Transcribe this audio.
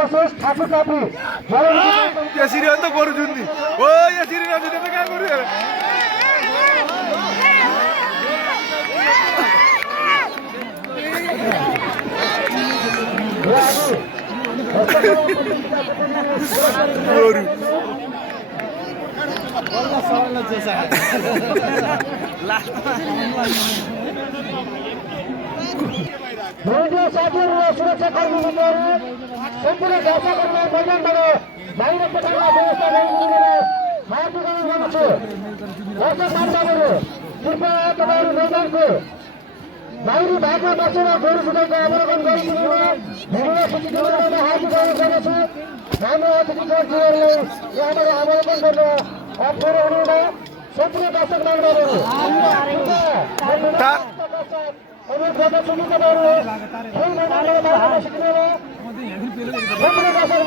सर्वश्रेष्ठ ठाकुर कापी यसरी अन्त गर्छन् ओ यसरी नदिने त कहाँ गर्यो मीडिया साथीहरू र सुरक्षाकर्मीद्वारा सम्पूर्ण दर्शकहरूलाई मैदानबाट बाहिर पठाउन व्यवस्था गरिदिएर हार्दिक अनुरोध गर्दछु। दर्शक महानुभावहरू कृपया तपाईँहरू मैदानको बाहिरी भागमा बसेर गोरु फुटाइको अवलोकन गरिदिनुहोला भिडियो सूचित हार्दिक अनुरोध गर्दछु। हाम्रो अतिथि कक्षीहरूलाई यहाँबाट अवलोकन गर्न अप्ठ्यारो हुनुहुँदा सम्पूर्ण दर्शक महानुभावहरू अनुरोध गर्दछु कि तपाईँहरू खेल मैदानबाट बाहिर बसिदिनुहोला। सम्पूर्ण दर्शक